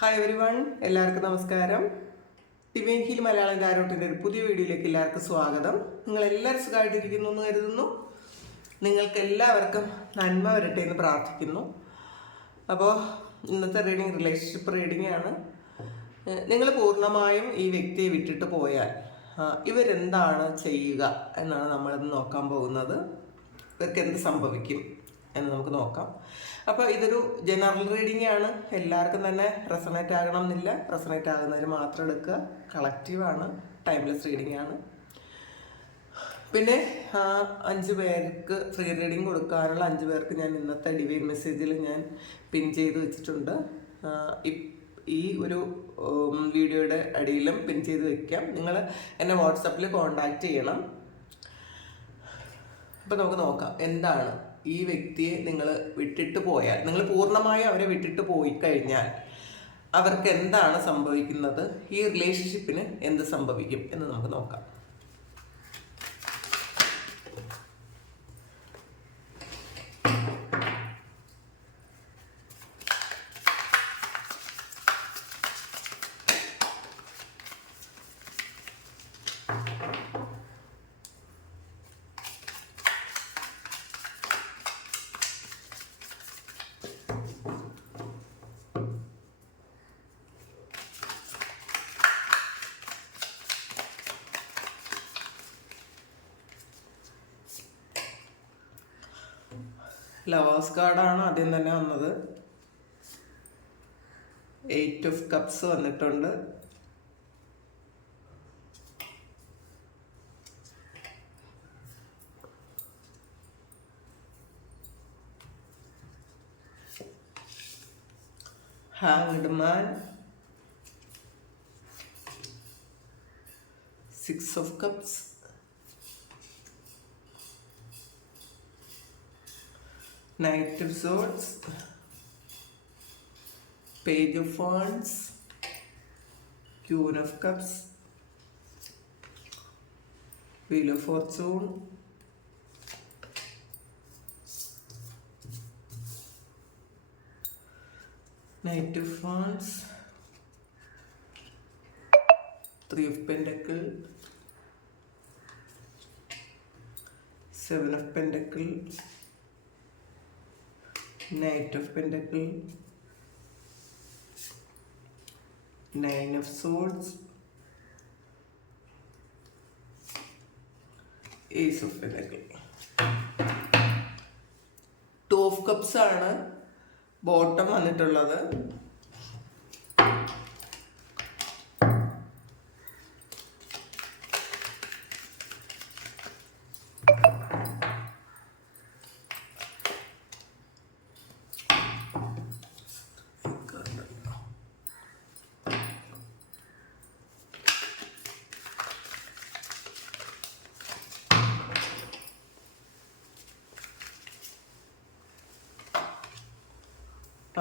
Hi everyone എല്ലാവർക്കും നമസ്കാരം. Hill Malayalam കാരോട്ടിന്റെ ഒരു പുതിയ വീഡിയോയിലേക്ക് എല്ലാവർക്കും സ്വാഗതം. നിങ്ങൾ എല്ലാവരും സുഖമായിട്ടിരിക്കുന്നു എന്ന് കരുതുന്നു. നിങ്ങൾക്ക് എല്ലാവർക്കും നന്മ വരട്ടെ എന്ന് പ്രാർത്ഥിക്കുന്നു. അപ്പോൾ ഇന്നത്തെ റീഡിങ് റിലേഷൻഷിപ്പ് റീഡിംഗ് ആണ്. നിങ്ങൾ പൂർണമായും ഈ വ്യക്തിയെ വിട്ടിട്ട് പോയാൽ ഇവരെന്താണ് ചെയ്യുക എന്നാണ് നമ്മളിന്ന് നോക്കാൻ പോകുന്നത്. ഇവർക്ക് എന്ത് സംഭവിക്കും? എന്ന് നമുക്ക് നോക്കാം. അപ്പോൾ ഇതൊരു ജനറൽ റീഡിംഗ് ആണ്. എല്ലാവർക്കും തന്നെ റെസണേറ്റ് ആകണം എന്നില്ല റെസണേറ്റ് ആകുന്നതിന് മാത്രം എടുക്കുക. കളക്റ്റീവാണ് ടൈംലെസ് റീഡിംഗ് ആണ്. പിന്നെ അഞ്ച് പേർക്ക് ഫ്രീ റീഡിംഗ് കൊടുക്കാനുള്ള അഞ്ച് പേർക്ക് ഞാൻ ഇന്നത്തെ ഡിവൈൻ മെസ്സേജിൽ ഞാൻ പിൻ ചെയ്ത് വെച്ചിട്ടുണ്ട്. ഈ ഒരു വീഡിയോയുടെ അടിയിലും പിൻ ചെയ്ത് വെക്കാം. നിങ്ങൾ എന്നെ വാട്സപ്പിൽ കോണ്ടാക്ട് ചെയ്യണം. അപ്പോൾ നമുക്ക് നോക്കാം. എന്താണ് ഈ വ്യക്തിയെ നിങ്ങൾ വിട്ടിട്ട് പോയാൽ നിങ്ങൾ പൂർണമായും അവരെ വിട്ടിട്ട് പോയി കഴിഞ്ഞാൽ അവർക്ക് എന്താണ് സംഭവിക്കുന്നത്? ഈ റിലേഷൻഷിപ്പിന് എന്ത് സംഭവിക്കും എന്ന് നമുക്ക് നോക്കാം. ലവേഴ്സ് കാർഡാണ് ആദ്യം തന്നെ വന്നത്. എയ്റ്റ് ഓഫ് കപ്സ് വന്നിട്ടുണ്ട്. Hanged man six of cups Of Swords, Page of Wands, Queen of Cups, Wheel of Fortune, Knight of Wands, Three of pentacles, Seven of Pentacle, Knight of Pentacle, Nine of Swords, Ace of Pentacle. Two of cups ആണ് bottom വന്നിട്ടുള്ളത്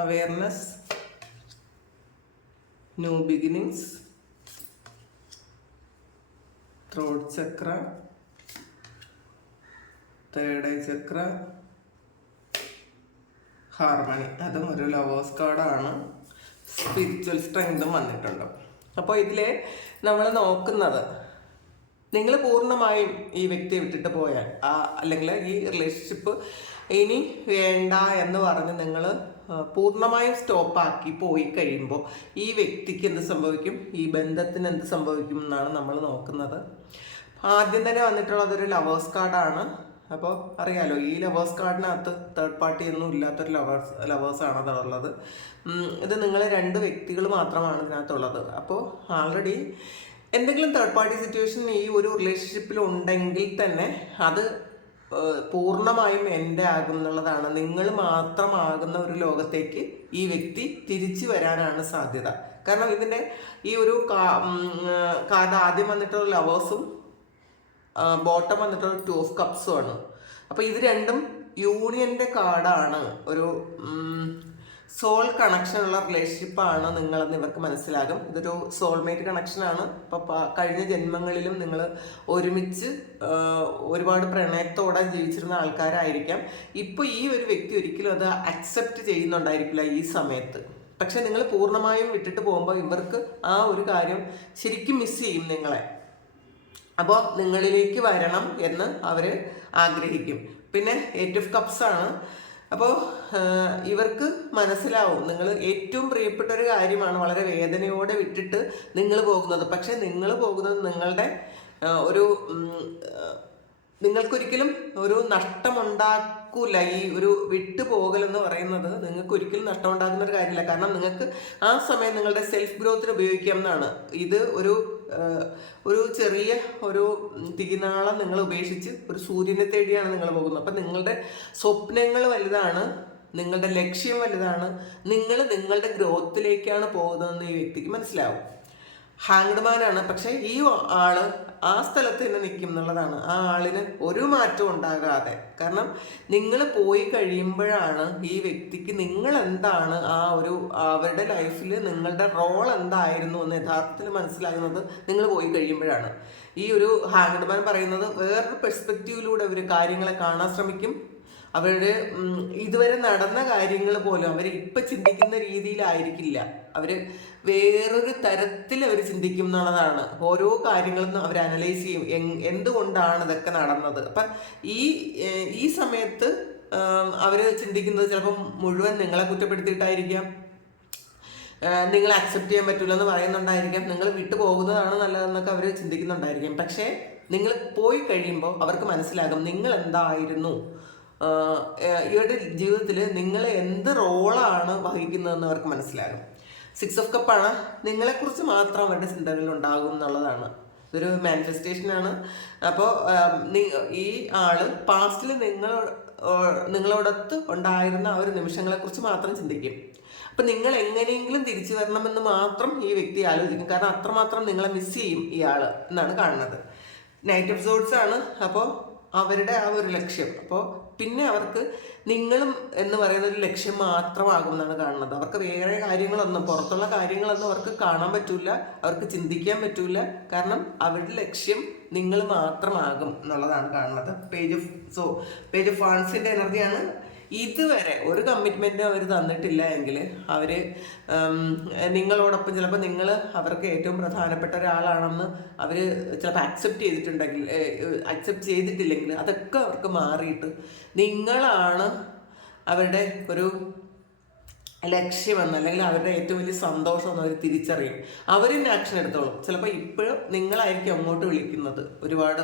awareness, new beginnings throat chakra third eye chakra harmony അതും ഒരു lovers കാർഡാണ് spiritual സ്ട്രെങ്തും വന്നിട്ടുണ്ട്. അപ്പോൾ ഇതിൽ നമ്മൾ നോക്കുന്നത് നിങ്ങൾ പൂർണമായും ഈ വ്യക്തിയെ വിട്ടിട്ട് പോയാൽ ആ അല്ലെങ്കിൽ ഈ റിലേഷൻഷിപ്പ് ഇനി വേണ്ട എന്ന് പറഞ്ഞ് നിങ്ങൾ പൂർണമായും സ്റ്റോപ്പാക്കി പോയി കഴിയുമ്പോൾ ഈ വ്യക്തിക്ക് എന്ത് സംഭവിക്കും? ഈ ബന്ധത്തിന് എന്ത് സംഭവിക്കും എന്നാണ് നമ്മൾ നോക്കുന്നത്. ആദ്യം തന്നെ വന്നിട്ടുള്ളത് ഒരു ലവേഴ്സ് കാർഡാണ് അപ്പോൾ അറിയാലോ ഈ ലവേഴ്സ് കാർഡിനകത്ത് തേർഡ് പാർട്ടി ഒന്നും ഇല്ലാത്തൊരു ലവേഴ്സ് ലവേഴ്സാണ് അതുള്ളത് ഇത് നിങ്ങൾ രണ്ട് വ്യക്തികൾ മാത്രമാണ് ഇതിനകത്തുള്ളത്. അപ്പോൾ ആൾറെഡി എന്തെങ്കിലും തേർഡ് പാർട്ടി സിറ്റുവേഷൻ ഈ ഒരു റിലേഷൻഷിപ്പിൽ ഉണ്ടെങ്കിൽ തന്നെ അത് പൂർണമായും എന്റെ ആകും എന്നുള്ളതാണ് നിങ്ങൾ മാത്രമാകുന്ന ഒരു ലോകത്തേക്ക് ഈ വ്യക്തി തിരിച്ചു വരാനാണ് സാധ്യത. കാരണം ഇതിന്റെ ഈ ഒരു കാർഡ് ആദ്യം വന്നിട്ടുള്ള ലവേഴ്സും ബോട്ടം വന്നിട്ടുള്ള ടു ഓഫ് കപ്സും ആണ്. അപ്പോൾ ഇത് രണ്ടും യൂണിയന്റെ കാർഡാണ്. ഒരു സോൾ കണക്ഷൻ ഉള്ള റിലേഷൻഷിപ്പാണ് നിങ്ങളെന്ന് ഇവർക്ക് മനസ്സിലാകും. ഇതൊരു സോൾമേറ്റ് കണക്ഷനാണ് ഇപ്പോൾ കഴിഞ്ഞ ജന്മങ്ങളിലും നിങ്ങൾ ഒരുമിച്ച് ഒരുപാട് പ്രണയത്തോടെ ജീവിച്ചിരുന്ന ആൾക്കാരായിരിക്കാം. ഇപ്പൊ ഈ ഒരു വ്യക്തി ഒരിക്കലും അത് അക്സെപ്റ്റ് ചെയ്യുന്നുണ്ടായിരിക്കില്ല ഈ സമയത്ത്. പക്ഷെ നിങ്ങൾ പൂർണമായും വിട്ടിട്ട് പോകുമ്പോൾ ഇവർക്ക് ആ ഒരു കാര്യം ശരിക്കും മിസ് ചെയ്യും നിങ്ങളെ. അപ്പോൾ നിങ്ങളിലേക്ക് വരണം എന്ന് അവർ ആഗ്രഹിക്കും. പിന്നെ എയ്റ്റ് ഓഫ് കപ്സ് ആണ്. അപ്പോൾ ഇവർക്ക് മനസ്സിലാവും. നിങ്ങൾ ഏറ്റവും പ്രിയപ്പെട്ട ഒരു കാര്യമാണ് വളരെ വേദനയോടെ വിട്ടിട്ട് നിങ്ങൾ പോകുന്നത്. പക്ഷേ നിങ്ങൾ പോകുന്നത് നിങ്ങളുടെ ഒരു നിങ്ങൾക്കൊരിക്കലും ഒരു നഷ്ടമുണ്ടാക്കൂല. ഈ ഒരു വിട്ടുപോകൽ എന്ന് പറയുന്നത് നിങ്ങൾക്ക് ഒരിക്കലും നഷ്ടമുണ്ടാക്കുന്ന ഒരു കാര്യമില്ല. കാരണം നിങ്ങൾക്ക് ആ സമയം നിങ്ങളുടെ സെൽഫ് ഗ്രോത്തിന് ഉപയോഗിക്കാം എന്നാണ്. ഇത് ഒരു ഒരു ചെറിയ ഒരു തിരിനാളം നിങ്ങൾ ഉപേക്ഷിച്ച് ഒരു സൂര്യനെ തേടിയാണ് നിങ്ങൾ പോകുന്നത്. അപ്പം നിങ്ങളുടെ സ്വപ്നങ്ങൾ വലുതാണ് നിങ്ങളുടെ ലക്ഷ്യം വലുതാണ് നിങ്ങൾ നിങ്ങളുടെ ഗ്രോത്തിലേക്കാണ് പോകുന്നതെന്ന് ഈ വ്യക്തിക്ക് മനസ്സിലാവും. ഹാങ്ഡ്മാനാണ് പക്ഷേ ഈ ആൾ ആ സ്ഥലത്ത് തന്നെ നിൽക്കും എന്നുള്ളതാണ്. ആ ആളിന് ഒരു മാറ്റവും ഉണ്ടാകാതെ. കാരണം നിങ്ങൾ പോയി കഴിയുമ്പോഴാണ് ഈ വ്യക്തിക്ക് നിങ്ങൾ എന്താണ് ആ ഒരു അവരുടെ ലൈഫിൽ നിങ്ങളുടെ റോൾ എന്തായിരുന്നു എന്ന് യഥാർത്ഥത്തിൽ മനസ്സിലാകുന്നത് നിങ്ങൾ പോയി കഴിയുമ്പോഴാണ്. ഈ ഒരു ഹാങ്ഡ്മാൻ പറയുന്നത് വേറൊരു പെർസ്പെക്റ്റീവിലൂടെ അവർ കാര്യങ്ങളെ കാണാൻ ശ്രമിക്കും. അവരുടെ ഇതുവരെ നടന്ന കാര്യങ്ങൾ പോലും അവർ ഇപ്പം ചിന്തിക്കുന്ന രീതിയിലായിരിക്കില്ല. അവർ വേറൊരു തരത്തിൽ അവർ ചിന്തിക്കും എന്നുള്ളതാണ്. ഓരോ കാര്യങ്ങളും അവർ അനലൈസ് ചെയ്യും എന്തുകൊണ്ടാണ് ഇതൊക്കെ നടന്നത്. അപ്പം ഈ ഈ സമയത്ത് അവർ ചിന്തിക്കുന്നത് ചിലപ്പം മുഴുവൻ നിങ്ങളെ കുറ്റപ്പെടുത്തിയിട്ടായിരിക്കാം. നിങ്ങൾ അക്സെപ്റ്റ് ചെയ്യാൻ പറ്റില്ല എന്ന് പറയുന്നുണ്ടായിരിക്കാം. നിങ്ങൾ വിട്ടു പോകുന്നതാണ് നല്ലതെന്നൊക്കെ അവർ ചിന്തിക്കുന്നുണ്ടായിരിക്കാം. പക്ഷേ നിങ്ങൾ പോയി കഴിയുമ്പോൾ അവർക്ക് മനസ്സിലാകും നിങ്ങൾ എന്തായിരുന്നു. ഇവരുടെ ജീവിതത്തിൽ നിങ്ങൾ എന്ത് റോളാണ് വഹിക്കുന്നതെന്ന് അവർക്ക് മനസ്സിലാകും. സിക്സ് ഓഫ് കപ്പാണ്. നിങ്ങളെക്കുറിച്ച് മാത്രം അവരുടെ ചിന്തകളിൽ ഉണ്ടാകും എന്നുള്ളതാണ്. ഇതൊരു മാനിഫെസ്റ്റേഷൻ ആണ്. അപ്പോൾ ഈ ആൾ പാസ്റ്റിൽ നിങ്ങൾ നിങ്ങളോടൊത്ത് ഉണ്ടായിരുന്ന ആ ഒരു നിമിഷങ്ങളെക്കുറിച്ച് മാത്രം ചിന്തിക്കും. അപ്പം നിങ്ങൾ എങ്ങനെയെങ്കിലും തിരിച്ചു വരണമെന്ന് മാത്രം ഈ വ്യക്തി ആലോചിക്കും. കാരണം അത്രമാത്രം നിങ്ങളെ മിസ് ചെയ്യും ഇയാൾ എന്നാണ് കാണുന്നത്. നൈറ്റ് എപ്പിസോഡ്സ് ആണ്. അപ്പോൾ അവരുടെ ആ ഒരു ലക്ഷ്യം. അപ്പോൾ പിന്നെ അവർക്ക് നിങ്ങളും എന്ന് പറയുന്ന ഒരു ലക്ഷ്യം മാത്രമാകും എന്നാണ് കാണുന്നത്. അവർക്ക് വേറെ കാര്യങ്ങളൊന്നും പുറത്തുള്ള കാര്യങ്ങളൊന്നും അവർക്ക് കാണാൻ പറ്റില്ല അവർക്ക് ചിന്തിക്കാൻ പറ്റില്ല കാരണം അവരുടെ ലക്ഷ്യം നിങ്ങൾ മാത്രമാകും എന്നുള്ളതാണ് കാണുന്നത്. Page of so page of ഫാൻസിന്റെ എനർജിയാണ് ഇതുവരെ ഒരു കമ്മിറ്റ്മെന്റും അവർ തന്നിട്ടില്ല എങ്കിൽ അവർ നിങ്ങളോടൊപ്പം ചിലപ്പോൾ നിങ്ങൾ അവർക്ക് ഏറ്റവും പ്രധാനപ്പെട്ട ഒരാളാണെന്ന് അവർ ചിലപ്പോൾ അക്സെപ്റ്റ് ചെയ്തിട്ടുണ്ടെങ്കിൽ അക്സെപ്റ്റ് ചെയ്തിട്ടില്ലെങ്കിൽ അതൊക്കെ അവർക്ക് മാറിയിട്ട് നിങ്ങളാണ് അവരുടെ ഒരു ലക്ഷ്യമെന്ന് അല്ലെങ്കിൽ അവരുടെ ഏറ്റവും വലിയ സന്തോഷം എന്ന് അവർ തിരിച്ചറിയും അവർ ആക്ഷൻ എടുത്തോളും. ചിലപ്പോൾ ഇപ്പോഴും നിങ്ങളായിരിക്കും അങ്ങോട്ട് വിളിക്കുന്നത്. ഒരുപാട്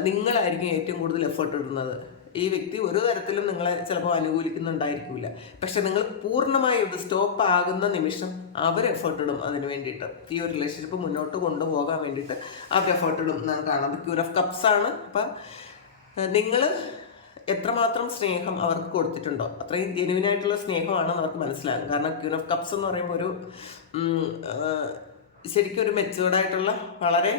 നിങ്ങളായിരിക്കും ഏറ്റവും കൂടുതൽ എഫേർട്ട് ഇടുന്നത്. ഈ വ്യക്തി ഒരു തരത്തിലും നിങ്ങളെ ചിലപ്പോൾ അനുകൂലിക്കുന്നുണ്ടായിരിക്കില്ല പക്ഷെ നിങ്ങൾ പൂർണമായും ഇത് സ്റ്റോപ്പ് ആകുന്ന നിമിഷം അവർ എഫേർട്ട് ഇടും അതിന് വേണ്ടിയിട്ട്. ഈ ഒരു റിലേഷൻഷിപ്പ് മുന്നോട്ട് കൊണ്ടുപോകാൻ വേണ്ടിയിട്ട് അവർ എഫേർട്ട് ഇടും എന്നാണ് കാണുന്നത്. ക്യൂർ ഓഫ് കപ്സ് ആണ്. അപ്പം നിങ്ങൾ എത്രമാത്രം സ്നേഹം അവർക്ക് കൊടുത്തിട്ടുണ്ടോ? അത്രയും ജെനുവിൻ ആയിട്ടുള്ള സ്നേഹമാണെന്ന് അവർക്ക് മനസ്സിലാകും കാരണം ക്യൂർ ഓഫ് കപ്സ് എന്ന് പറയുമ്പോൾ ഒരു ശരിക്കും ഒരു മെച്ചുവേർഡായിട്ടുള്ള വളരെ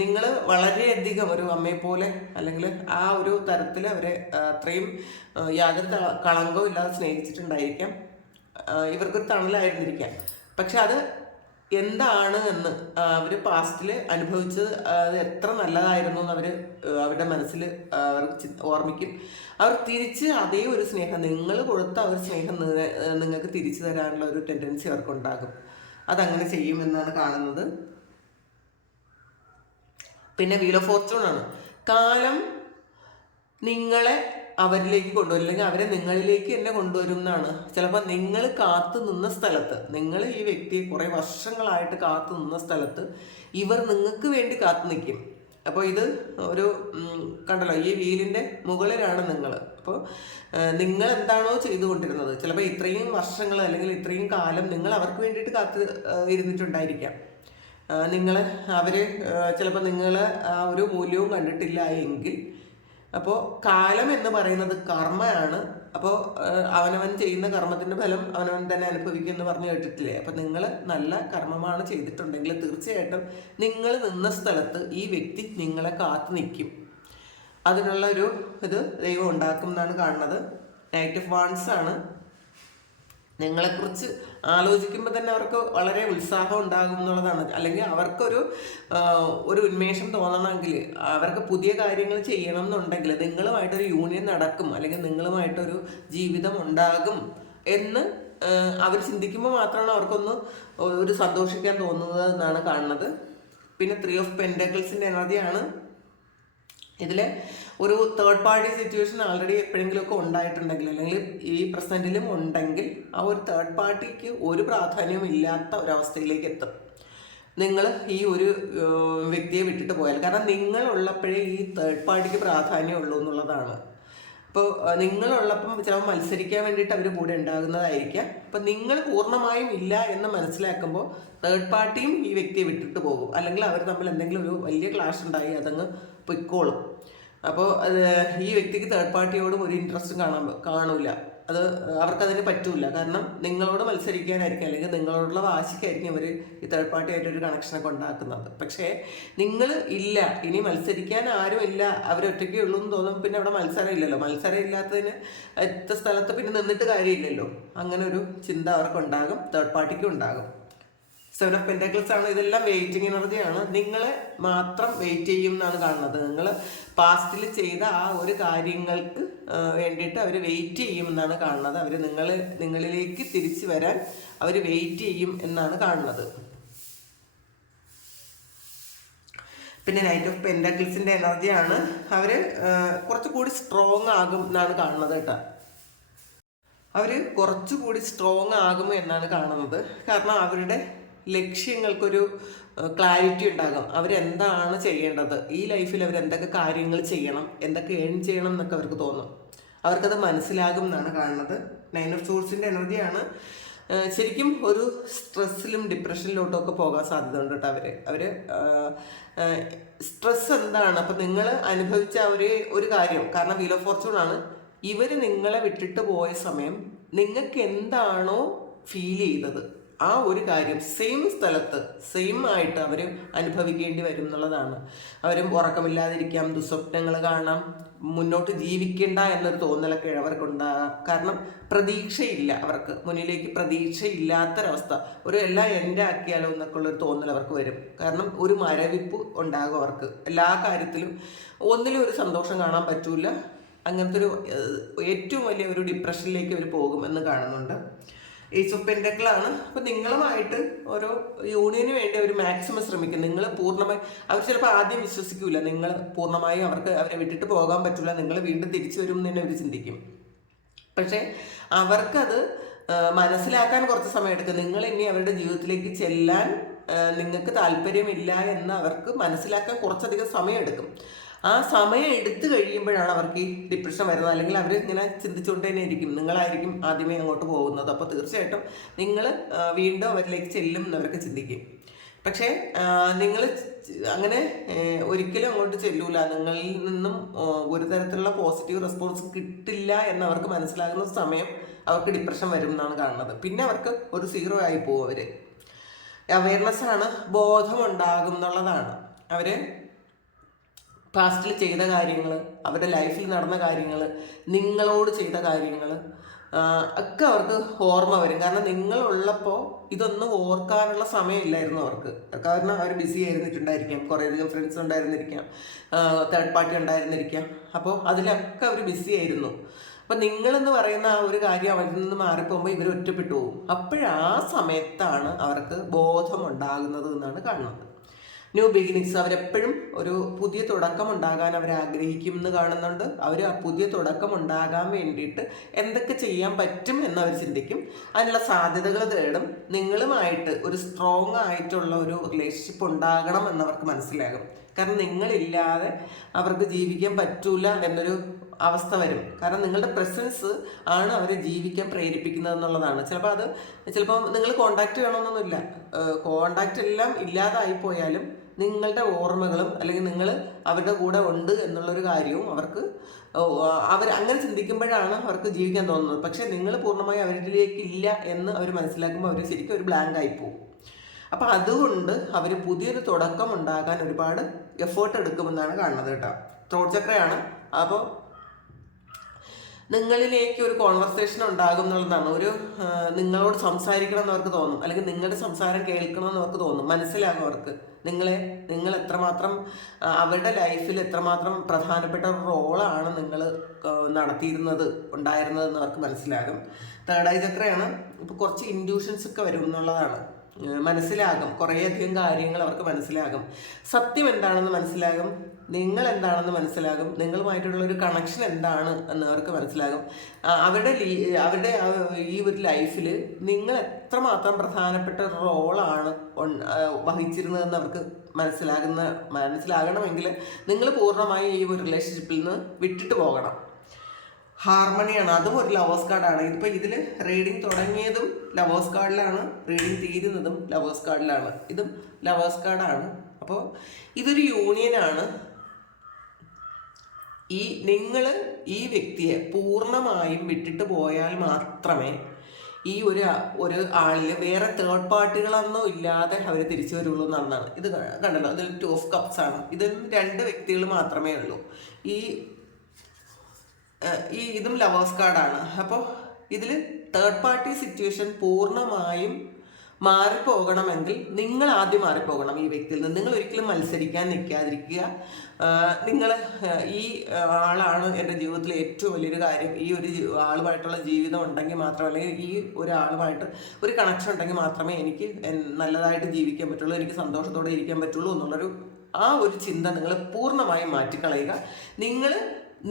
നിങ്ങൾ വളരെയധികം ഒരു അമ്മയെ പോലെ അല്ലെങ്കിൽ ആ ഒരു തരത്തിൽ അവരെ അത്രയും യാതൊരു കളങ്കവും ഇല്ലാതെ സ്നേഹിച്ചിട്ടുണ്ടായിരിക്കാം. ഇവർക്കൊരു തണലായിരുന്നിരിക്കാം. പക്ഷെ അത് എന്താണ് എന്ന് അവർ പാസ്റ്റിൽ അനുഭവിച്ചത് അത് എത്ര നല്ലതായിരുന്നു എന്ന് അവർ അവരുടെ മനസ്സിൽ അവർ ഓർമ്മിക്കും. അവർ തിരിച്ച് അതേ ഒരു സ്നേഹം നിങ്ങൾ കൊടുത്ത ഒരു സ്നേഹം നിങ്ങൾക്ക് തിരിച്ചു തരാനുള്ള ഒരു ടെൻഡൻസി അവർക്കുണ്ടാകും. അതങ്ങനെ ചെയ്യുമെന്നാണ് കാണുന്നത്. പിന്നെ വീൽ ഓഫ് ഫോർച്യൂൺ ആണ്. കാലം നിങ്ങളെ അവരിലേക്ക് കൊണ്ടുവരും. അല്ലെങ്കിൽ അവരെ നിങ്ങളിലേക്ക് തന്നെ കൊണ്ടുവരും എന്നാണ്. ചിലപ്പോൾ നിങ്ങൾ കാത്തു നിന്ന സ്ഥലത്ത് നിങ്ങൾ ഈ വ്യക്തിയെ കുറേ വർഷങ്ങളായിട്ട് കാത്തു നിന്ന സ്ഥലത്ത് ഇവർ നിങ്ങൾക്ക് വേണ്ടി കാത്തു നിൽക്കും അപ്പോൾ ഇത് ഒരു കണ്ടല്ലോ ഈ വീലിന്റെ മുകളിലാണ് നിങ്ങൾ. അപ്പോൾ നിങ്ങൾ എന്താണോ ചെയ്തുകൊണ്ടിരുന്നത്. ചിലപ്പോൾ ഇത്രയും വർഷങ്ങൾ അല്ലെങ്കിൽ ഇത്രയും കാലം നിങ്ങൾ അവർക്ക് വേണ്ടിയിട്ട് കാത്ത് ഇരുന്നിട്ടുണ്ടായിരിക്കാം. നിങ്ങൾ അവർ ചിലപ്പോൾ നിങ്ങൾ ആ ഒരു മൂല്യവും കണ്ടിട്ടില്ല എങ്കിൽ അപ്പോൾ കാലം എന്ന് പറയുന്നത് കർമ്മയാണ്. അപ്പോൾ അവനവൻ ചെയ്യുന്ന കർമ്മത്തിന്റെ ഫലം അവനവൻ തന്നെ അനുഭവിക്കും എന്ന് പറഞ്ഞു കേട്ടിട്ടില്ലേ? അപ്പം നിങ്ങൾ നല്ല കർമ്മമാണ് ചെയ്തിട്ടുണ്ടെങ്കിൽ തീർച്ചയായിട്ടും നിങ്ങൾ നിന്ന സ്ഥലത്ത് ഈ വ്യക്തി നിങ്ങളെ കാത്തു നിൽക്കും അതിനുള്ള ഒരു ഇത് ദൈവം ഉണ്ടാക്കും എന്നാണ് കാണുന്നത്. നൈറ്റ് ഓഫ് വാൺസ് ആണ്. നിങ്ങളെക്കുറിച്ച് ആലോചിക്കുമ്പോൾ തന്നെ അവർക്ക് വളരെ ഉത്സാഹം ഉണ്ടാകും എന്നുള്ളതാണ്. അല്ലെങ്കിൽ അവർക്കൊരു ഒരു ഉന്മേഷം തോന്നണമെങ്കിൽ അവർക്ക് പുതിയ കാര്യങ്ങൾ ചെയ്യണം എന്നുണ്ടെങ്കിൽ നിങ്ങളുമായിട്ടൊരു യൂണിയൻ നടക്കും. അല്ലെങ്കിൽ നിങ്ങളുമായിട്ടൊരു ജീവിതം ഉണ്ടാകും എന്ന് അവർ ചിന്തിക്കുമ്പോൾ മാത്രമാണ് അവർക്കൊന്ന് ഒരു സന്തോഷിക്കാൻ തോന്നുന്നത് എന്നാണ് കാണുന്നത്. പിന്നെ ത്രീ ഓഫ് പെൻഡക്കിൾസിന്റെ എനർജിയാണ് ഇതിൽ ഒരു തേർഡ് പാർട്ടി സിറ്റുവേഷൻ ആൾറെഡി എപ്പോഴെങ്കിലുമൊക്കെ ഉണ്ടായിട്ടുണ്ടെങ്കിൽ അല്ലെങ്കിൽ ഈ പ്രസന്റിലും ഉണ്ടെങ്കിൽ ആ ഒരു തേർഡ് പാർട്ടിക്ക് ഒരു പ്രാധാന്യവും ഇല്ലാത്ത ഒരവസ്ഥയിലേക്ക് എത്തും. നിങ്ങൾ ഈ ഒരു വ്യക്തിയെ വിട്ടിട്ട് പോയാൽ. കാരണം നിങ്ങൾ ഉള്ളപ്പോഴേ ഈ തേർഡ് പാർട്ടിക്ക് പ്രാധാന്യം ഉള്ളൂ എന്നുള്ളതാണ്. ഇപ്പോൾ നിങ്ങളുള്ളപ്പം ചിലപ്പോൾ മത്സരിക്കാൻ വേണ്ടിയിട്ട് അവർ കൂടെ ഉണ്ടാകുന്നതായിരിക്കാം. അപ്പം നിങ്ങൾ പൂർണമായും ഇല്ല എന്ന് മനസ്സിലാക്കുമ്പോൾ തേർഡ് പാർട്ടിയും ഈ വ്യക്തിയെ വിട്ടിട്ട് പോകും. അല്ലെങ്കിൽ അവർ തമ്മിൽ എന്തെങ്കിലും ഒരു വലിയ ക്ലാഷ് ഉണ്ടായി അതങ്ങ് പൊയ്ക്കോളും. അപ്പോൾ ഈ വ്യക്തിക്ക് തേർഡ് പാർട്ടിയോടും ഒരു ഇൻട്രസ്റ്റും കാണാൻ കാണൂല. അത് അവർക്കതിന് പറ്റൂല. കാരണം നിങ്ങളോട് മത്സരിക്കാനായിരിക്കും. അല്ലെങ്കിൽ നിങ്ങളോടുള്ള വാശിക്കായിരിക്കും അവർ ഈ തേർഡ് പാർട്ടി ആയിട്ട് ഒരു കണക്ഷനൊക്കെ ഉണ്ടാക്കുന്നത്. പക്ഷേ നിങ്ങൾ ഇല്ല. ഇനി മത്സരിക്കാൻ ആരും ഇല്ല. അവരൊറ്റയ്ക്കേ ഉള്ളൂ എന്ന് തോന്നും പിന്നെ അവിടെ മത്സരം ഇല്ലല്ലോ. മത്സരം ഇല്ലാത്തതിന് എത്ത സ്ഥലത്ത് പിന്നെ നിന്നിട്ട് കാര്യമില്ലല്ലോ. അങ്ങനെ ഒരു ചിന്ത അവർക്കുണ്ടാകും. തേർഡ് പാർട്ടിക്കും ഉണ്ടാകും. സെവൻ ഓഫ് പെന്റാക്കിൾസ് ആണ് ഇതെല്ലാം വെയിറ്റിംഗ് എനർജിയാണ് നിങ്ങളെ മാത്രം വെയിറ്റ് ചെയ്യും എന്നാണ് കാണുന്നത്. നിങ്ങൾ പാസ്റ്റിൽ ചെയ്ത ആ ഒരു കാര്യങ്ങൾക്ക് വേണ്ടിയിട്ട് അവർ വെയിറ്റ് ചെയ്യും എന്നാണ് കാണുന്നത്. അവർ നിങ്ങൾ നിങ്ങളിലേക്ക് തിരിച്ചു വരാൻ അവർ വെയിറ്റ് ചെയ്യും എന്നാണ് കാണുന്നത്. പിന്നെ നൈറ്റ് ഓഫ് പെന്റാക്കിൾസിന്റെ എനർജിയാണ് അവർ കുറച്ചുകൂടി സ്ട്രോങ് ആകും എന്നാണ് കാണുന്നത് കേട്ടോ. അവർ കുറച്ചുകൂടി സ്ട്രോങ് ആകും എന്നാണ് കാണുന്നത്. കാരണം അവരുടെ ലക്ഷ്യങ്ങൾക്കൊരു ക്ലാരിറ്റി ഉണ്ടാകും. അവരെന്താണ് ചെയ്യേണ്ടത്? ഈ ലൈഫിൽ അവർ എന്തൊക്കെ കാര്യങ്ങൾ ചെയ്യണം? എന്തൊക്കെ ഏൺ ചെയ്യണം എന്നൊക്കെ അവർക്ക് തോന്നും. അവർക്കത് മനസ്സിലാകും എന്നാണ് കാണുന്നത്. നൈൻ ഓഫ് സോഴ്സിന്റെ എനർജിയാണ് ശരിക്കും ഒരു സ്ട്രെസ്സിലും ഡിപ്രഷനിലോട്ടും ഒക്കെ പോകാൻ സാധ്യത ഉണ്ട് കേട്ടോ അവർ അവർ സ്ട്രെസ് എന്താണ്? അപ്പം നിങ്ങൾ അനുഭവിച്ച ഒരു ഒരു കാര്യം കാരണം വീൽ ഓഫ് ഫോർച്യൂൺ ആണ്. ഇവർ നിങ്ങളെ വിട്ടിട്ട് പോയ സമയം നിങ്ങൾക്ക് എന്താണോ ഫീൽ ചെയ്തത്? ആ ഒരു കാര്യം സെയിം സ്ഥലത്ത് സെയിം ആയിട്ട് അവർ അനുഭവിക്കേണ്ടി വരും എന്നുള്ളതാണ്. അവരും ഉറക്കമില്ലാതിരിക്കാം ദുസ്വപ്നങ്ങൾ കാണാം മുന്നോട്ട് ജീവിക്കേണ്ട എന്നൊരു തോന്നലൊക്കെ അവർക്കുണ്ടാകാം കാരണം പ്രതീക്ഷയില്ല അവർക്ക് മുന്നിലേക്ക് പ്രതീക്ഷയില്ലാത്തൊരവസ്ഥ. ഒരു എല്ലാം എന്റെ ആക്കിയാലോ എന്നൊക്കെ ഉള്ളൊരു തോന്നൽ അവർക്ക് വരും. കാരണം ഒരു മരവിപ്പ് ഉണ്ടാകും അവർക്ക്. എല്ലാ കാര്യത്തിലും ഒന്നിലും ഒരു സന്തോഷം കാണാൻ പറ്റൂല. അങ്ങനത്തെ ഒരു ഏറ്റവും വലിയ ഒരു ഡിപ്രഷനിലേക്ക് അവർ പോകുമെന്ന് കാണുന്നുണ്ട്. ഏജ് ഓഫ് പെൻഡക്കിളാണ് അപ്പോൾ നിങ്ങളുമായിട്ട് ഓരോ യൂണിയന് വേണ്ടി അവർ മാക്സിമം ശ്രമിക്കും. നിങ്ങൾ പൂർണമായി അവർ ചിലപ്പോൾ ആദ്യം വിശ്വസിക്കൂല. നിങ്ങൾ പൂർണമായി അവർക്ക് അവരെ വിട്ടിട്ട് പോകാൻ പറ്റില്ല നിങ്ങൾ വീണ്ടും തിരിച്ചു വരും എന്ന് തന്നെ അവർ ചിന്തിക്കും. പക്ഷേ അവർക്കത് മനസ്സിലാക്കാൻ കുറച്ച് സമയം എടുക്കും. നിങ്ങൾ ഇനി അവരുടെ ജീവിതത്തിലേക്ക് ചെല്ലാൻ നിങ്ങൾക്ക് താല്പര്യമില്ല എന്ന് അവർക്ക് മനസ്സിലാക്കാൻ കുറച്ചധികം സമയം എടുക്കും. ആ സമയം എടുത്തു കഴിയുമ്പോഴാണ് അവർക്ക് ഈ ഡിപ്രഷൻ വരുന്നത്. അല്ലെങ്കിൽ അവർ ഇങ്ങനെ ചിന്തിച്ചുകൊണ്ട് തന്നെ ഇരിക്കും. നിങ്ങളായിരിക്കും ആദ്യമേ അങ്ങോട്ട് പോകുന്നത്. അപ്പോൾ തീർച്ചയായിട്ടും നിങ്ങൾ വീണ്ടും അവരിലേക്ക് ചെല്ലും എന്നവർക്ക് ചിന്തിക്കും. പക്ഷേ നിങ്ങൾ അങ്ങനെ ഒരിക്കലും അങ്ങോട്ട് ചെല്ലൂല. നിങ്ങളിൽ നിന്നും ഒരു തരത്തിലുള്ള പോസിറ്റീവ് റെസ്പോൺസ് കിട്ടില്ല എന്ന് അവർക്ക് മനസ്സിലാകുന്ന സമയം അവർക്ക് ഡിപ്രഷൻ വരും എന്നാണ് കാണുന്നത്. പിന്നെ അവർക്ക് ഒരു സീറോ ആയി പോകും അവർ അവയർനെസ് ആണ് ബോധമുണ്ടാകും എന്നുള്ളതാണ്. അവർ പാസ്റ്റിൽ ചെയ്ത കാര്യങ്ങൾ അവരുടെ ലൈഫിൽ നടന്ന കാര്യങ്ങൾ നിങ്ങളോട് ചെയ്ത കാര്യങ്ങൾ ഒക്കെ അവർക്ക് ഓർമ്മ വരും. കാരണം നിങ്ങളുള്ളപ്പോൾ ഇതൊന്നും ഓർക്കാനുള്ള സമയമില്ലായിരുന്നു അവർക്ക്. കാരണം അവർ ബിസി ആയിരുന്നിട്ടുണ്ടായിരിക്കാം. കുറേയധികം ഫ്രണ്ട്സ് ഉണ്ടായിരുന്നിരിക്കാം. തേർഡ് പാർട്ടി ഉണ്ടായിരുന്നിരിക്കാം. അപ്പോൾ അതിലൊക്കെ അവർ ബിസി ആയിരുന്നു. അപ്പം നിങ്ങളെന്ന് പറയുന്ന ആ ഒരു കാര്യം അവരിൽ നിന്ന് മാറിപ്പോകുമ്പോൾ ഇവർ ഒറ്റപ്പെട്ടു പോകും. അപ്പോഴാ സമയത്താണ് അവർക്ക് ബോധമുണ്ടാകുന്നത് എന്നാണ് കാണുന്നത്. ന്യൂ ബിഗിനിങ്സ് അവരെപ്പോഴും ഒരു പുതിയ തുടക്കം ഉണ്ടാകാൻ അവർ ആഗ്രഹിക്കും എന്ന് കാണുന്നുണ്ട്. അവർ ആ പുതിയ തുടക്കം ഉണ്ടാകാൻ വേണ്ടിയിട്ട് എന്തൊക്കെ ചെയ്യാൻ പറ്റും എന്നവർ ചിന്തിക്കും. അതിനുള്ള സാധ്യതകൾ തേടും. നിങ്ങളുമായിട്ട് ഒരു സ്ട്രോങ് ആയിട്ടുള്ള ഒരു റിലേഷൻഷിപ്പ് ഉണ്ടാകണം എന്നവർക്ക് മനസ്സിലാകും. കാരണം നിങ്ങളില്ലാതെ അവർക്ക് ജീവിക്കാൻ പറ്റൂല എന്നൊരു അവസ്ഥ വരും. കാരണം നിങ്ങളുടെ പ്രസൻസ് ആണ് അവരെ ജീവിക്കാൻ പ്രേരിപ്പിക്കുന്നത് എന്നുള്ളതാണ്. ചിലപ്പോൾ അത് ചിലപ്പോൾ നിങ്ങൾ കോണ്ടാക്ട് വേണമെന്നൊന്നുമില്ല. കോണ്ടാക്റ്റ് എല്ലാം ഇല്ലാതായി പോയാലും നിങ്ങളുടെ ഓർമ്മകളും അല്ലെങ്കിൽ നിങ്ങൾ അവരുടെ കൂടെ ഉണ്ട് എന്നുള്ളൊരു കാര്യവും അവർക്ക് അവർ അങ്ങനെ ചിന്തിക്കുമ്പോഴാണ് അവർക്ക് ജീവിക്കാൻ തോന്നുന്നത്. പക്ഷേ നിങ്ങൾ പൂർണമായി അവരിലേക്ക് ഇല്ല എന്ന് അവർ മനസ്സിലാക്കുമ്പോൾ അവർ ശരിക്കും ഒരു ബ്ലാങ്ക് ആയി പോകും അപ്പം അതുകൊണ്ട് അവർ പുതിയൊരു തുടക്കം ഉണ്ടാകാൻ ഒരുപാട് എഫേർട്ട് എടുക്കുമെന്നാണ് കാണുന്നത് കേട്ടോ. ത്രോട്ട് ചക്രയാണ്. അപ്പോൾ നിങ്ങളിലേക്ക് ഒരു കോൺവെർസേഷൻ ഉണ്ടാകും എന്നുള്ളതാണ്. ഒരു നിങ്ങളോട് സംസാരിക്കണം എന്നവർക്ക് തോന്നും. അല്ലെങ്കിൽ നിങ്ങളുടെ സംസാരം കേൾക്കണം എന്നവർക്ക് തോന്നും. മനസ്സിലാകും അവർക്ക്. നിങ്ങളെ നിങ്ങൾ എത്രമാത്രം അവരുടെ ലൈഫിൽ എത്രമാത്രം പ്രധാനപ്പെട്ട റോളാണ് നിങ്ങൾ നടത്തിയിരുന്നത് ഉണ്ടായിരുന്നതെന്ന് അവർക്ക് മനസ്സിലാകും. തേർഡ് ഐ ചക്രയാണ്. ഇപ്പോൾ കുറച്ച് ഇൻഡ്യൂഷൻസ് ഒക്കെ വരും എന്നുള്ളതാണ്. മനസ്സിലാകും. കുറേയധികം കാര്യങ്ങൾ അവർക്ക് മനസ്സിലാകും. സത്യം എന്താണെന്ന് മനസ്സിലാകും. നിങ്ങൾ എന്താണെന്ന് മനസ്സിലാകും. നിങ്ങളുമായിട്ടുള്ള ഒരു കണക്ഷൻ എന്താണ് എന്ന് അവർക്ക് മനസ്സിലാകും. അവരുടെ അവരുടെ ഈ ഒരു ലൈഫിൽ നിങ്ങൾ എത്രമാത്രം പ്രധാനപ്പെട്ട റോളാണ് വഹിച്ചിരുന്നതെന്ന് അവർക്ക് മനസ്സിലാകുന്ന മനസ്സിലാകണമെങ്കിൽ നിങ്ങൾ പൂർണമായും ഈ ഒരു റിലേഷൻഷിപ്പിൽ നിന്ന് വിട്ടിട്ട് പോകണം. ഹാർമണിയാണ്. അതും ഒരു ലവേഴ്സ് കാർഡാണ് ഇതിപ്പോൾ ഇതിൽ റീഡിങ് തുടങ്ങിയതും ലവേഴ്സ് കാർഡിലാണ് റീഡിങ് തീരുന്നതും ലവേഴ്സ് കാർഡിലാണ് ഇതും ലവേഴ്സ് കാർഡാണ് അപ്പോൾ ഇതൊരു യൂണിയനാണ് ഈ നിങ്ങൾ ഈ വ്യക്തിയെ പൂർണമായും വിട്ടിട്ട് പോയാൽ മാത്രമേ ഈ ഒരു ഒരു ആളിൽ വേറെ തേർഡ് പാർട്ടികളൊന്നും ഇല്ലാതെ അവർ തിരിച്ചു വരുള്ളൂ എന്നാണ്. ഇത് കണ്ടല്ലോ. ഇതിൽ ടു ഓഫ് കപ്സ് ആണ്. ഇതിൽ രണ്ട് വ്യക്തികൾ മാത്രമേ ഉള്ളൂ. ഈ ഈ ഇതും ലവേഴ്സ് കാർഡാണ് അപ്പോൾ ഇതിൽ തേർഡ് പാർട്ടി സിറ്റുവേഷൻ പൂർണമായും മാറിപ്പോകണമെങ്കിൽ നിങ്ങൾ ആദ്യം മാറിപ്പോകണം ഈ വ്യക്തിയിൽ നിന്ന്. നിങ്ങൾ ഒരിക്കലും മത്സരിക്കാൻ നിൽക്കാതിരിക്കുക. നിങ്ങൾ ഈ ആളാണ് എന്റെ ജീവിതത്തിലെ ഏറ്റവും വലിയൊരു കാര്യം. ഈ ഒരു ആളുമായിട്ടുള്ള ജീവിതം ഉണ്ടെങ്കിൽ മാത്രം അല്ലെങ്കിൽ ഈ ഒരാളുമായിട്ട് ഒരു കണക്ഷൻ ഉണ്ടെങ്കിൽ മാത്രമേ എനിക്ക് നല്ലതായിട്ട് ജീവിക്കാൻ പറ്റുള്ളൂ എനിക്ക് സന്തോഷത്തോടെ ഇരിക്കാൻ പറ്റുള്ളൂ എന്നുള്ളൊരു ആ ഒരു ചിന്ത നിങ്ങൾ പൂർണമായും മാറ്റിക്കളയുക. നിങ്ങൾ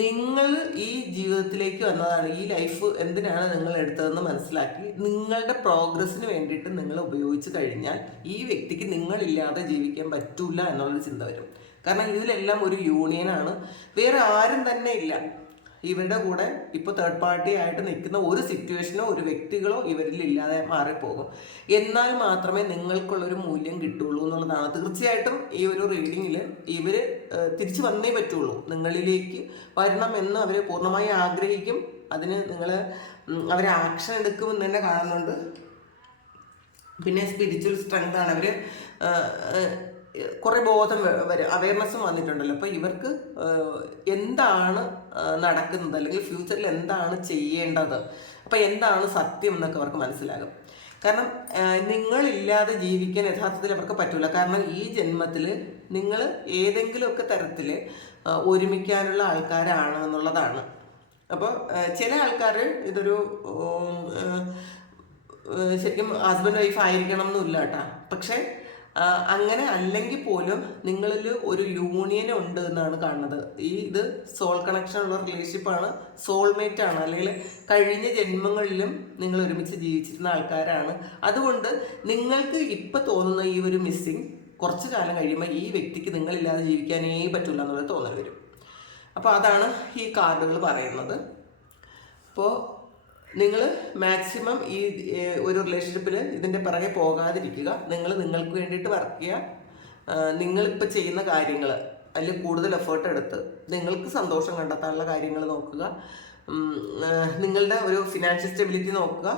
നിങ്ങൾ ഈ ജീവിതത്തിലേക്ക് വന്നതാണ് ഈ ലൈഫ് എന്തിനാണ് നിങ്ങൾ എടുത്തതെന്ന് മനസ്സിലാക്കി നിങ്ങളുടെ പ്രോഗ്രസ്സിന് വേണ്ടിയിട്ട് നിങ്ങൾ ഉപയോഗിച്ച് കഴിഞ്ഞാൽ ഈ വ്യക്തിക്ക് നിങ്ങളില്ലാതെ ജീവിക്കാൻ പറ്റൂല എന്നുള്ളൊരു ചിന്ത വരും. കാരണം ഇതിലെല്ലാം ഒരു യൂണിയനാണ് വേറെ ആരും തന്നെ ഇല്ല. ഇവരുടെ കൂടെ ഇപ്പോൾ തേർഡ് പാർട്ടി ആയിട്ട് നിൽക്കുന്ന ഒരു സിറ്റുവേഷനോ ഒരു വ്യക്തികളോ ഇവരിൽ ഇല്ലാതെ മാറിപ്പോകും. എന്നാൽ മാത്രമേ നിങ്ങൾക്കുള്ളൊരു മൂല്യം കിട്ടുള്ളൂ എന്നുള്ളതാണ്. തീർച്ചയായിട്ടും ഈ ഒരു റീഡിങ്ങിൽ ഇവർ തിരിച്ചു വന്നേ പറ്റുള്ളൂ. നിങ്ങളിലേക്ക് വരണം എന്ന് അവർ പൂർണമായി ആഗ്രഹിക്കും. അതിന് നിങ്ങൾ അവർ ആക്ഷൻ എടുക്കുമെന്ന് തന്നെ കാണുന്നുണ്ട്. പിന്നെ സ്പിരിച്വൽ സ്ട്രെങ്ത് ആണ് അവർ കുറേ ബോധം വരും അവയർനെസ്സും വന്നിട്ടുണ്ടല്ലോ. അപ്പോൾ ഇവർക്ക് എന്താണ് നടക്കുന്നത്? അല്ലെങ്കിൽ ഫ്യൂച്ചറിൽ എന്താണ് ചെയ്യേണ്ടത്? അപ്പോൾ എന്താണ് സത്യം എന്നൊക്കെ അവർക്ക് മനസ്സിലാകും. കാരണം നിങ്ങളില്ലാതെ ജീവിക്കാൻ യഥാർത്ഥത്തിൽ അവർക്ക് പറ്റില്ല കാരണം ഈ ജന്മത്തിൽ നിങ്ങൾ ഏതെങ്കിലുമൊക്കെ തരത്തിൽ ഒരുമിക്കാനുള്ള ആൾക്കാരാണ് എന്നുള്ളതാണ്. അപ്പോൾ ചില ആൾക്കാർ ഇതൊരു ശരിക്കും ഹസ്ബൻഡ് വൈഫ് ആയിരിക്കണം എന്നില്ല കേട്ടാ. പക്ഷെ അങ്ങനെ അല്ലെങ്കിൽ പോലും നിങ്ങളിൽ ഒരു യൂണിയൻ ഉണ്ട് എന്നാണ് കാണുന്നത്. ഈ ഇത് സോൾ കണക്ഷൻ ഉള്ള റിലേഷൻഷിപ്പാണ് സോൾമേറ്റ് ആണ്. അല്ലെങ്കിൽ കഴിഞ്ഞ ജന്മങ്ങളിലും നിങ്ങൾ ഒരുമിച്ച് ജീവിച്ചിരുന്ന ആൾക്കാരാണ്. അതുകൊണ്ട് നിങ്ങൾക്ക് ഇപ്പം തോന്നുന്ന ഈ ഒരു മിസ്സിങ് കുറച്ച് കാലം കഴിയുമ്പോൾ ഈ വ്യക്തിക്ക് നിങ്ങളില്ലാതെ ജീവിക്കാനേ പറ്റില്ല എന്നുള്ള തോന്നൽ വരും. അപ്പോൾ അതാണ് ഈ കാർഡുകൾ പറയുന്നത്. അപ്പോൾ നിങ്ങൾ മാക്സിമം ഈ ഒരു റിലേഷൻഷിപ്പിൽ ഇതിന്റെ പിറകെ പോകാതിരിക്കുക. നിങ്ങൾ നിങ്ങൾക്ക് വേണ്ടിയിട്ട് വർക്ക് ചെയ്യുക. നിങ്ങളിപ്പോൾ ചെയ്യുന്ന കാര്യങ്ങൾ അല്ലെങ്കിൽ കൂടുതൽ എഫേർട്ട് എടുത്ത് നിങ്ങൾക്ക് സന്തോഷം കണ്ടെത്താനുള്ള കാര്യങ്ങൾ നോക്കുക. നിങ്ങളുടെ ഒരു ഫിനാൻഷ്യൽ സ്റ്റെബിലിറ്റി നോക്കുക.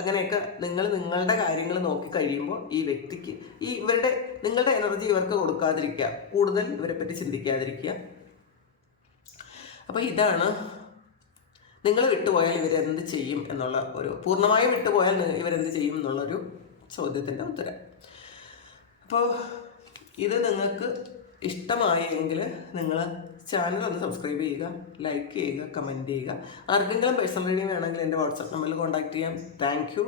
അങ്ങനെയൊക്കെ നിങ്ങൾ നിങ്ങളുടെ കാര്യങ്ങൾ നോക്കി കഴിയുമ്പോൾ ഈ വ്യക്തിക്ക് ഈ ഇവരുടെ നിങ്ങളുടെ എനർജി ഇവർക്ക് കൊടുക്കാതിരിക്കുക. കൂടുതൽ ഇവരെ പറ്റി ചിന്തിക്കാതിരിക്കുക. അപ്പോൾ ഇതാണ് നിങ്ങൾ വിട്ടുപോയാൽ ഇവരെന്ത് ചെയ്യും എന്നുള്ള ഒരു പൂർണമായും വിട്ടുപോയാൽ ഇവരെന്ത് ചെയ്യും എന്നുള്ളൊരു ചോദ്യത്തിന്റെ ഉത്തരം. അപ്പോൾ ഇത് നിങ്ങൾക്ക് ഇഷ്ടമായെങ്കിൽ നിങ്ങൾ ചാനൽ ഒന്ന് സബ്സ്ക്രൈബ് ചെയ്യുക ലൈക്ക് ചെയ്യുക കമന്റ് ചെയ്യുക. ആർക്കെങ്കിലും പേഴ്സണൽ വേണമെങ്കിൽ എന്റെ വാട്സാപ്പ് നമ്പറിൽ കോൺടാക്ട് ചെയ്യാം. താങ്ക് യു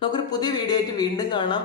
നമുക്കൊരു പുതിയ വീഡിയോ ആയിട്ട് വീണ്ടും കാണാം.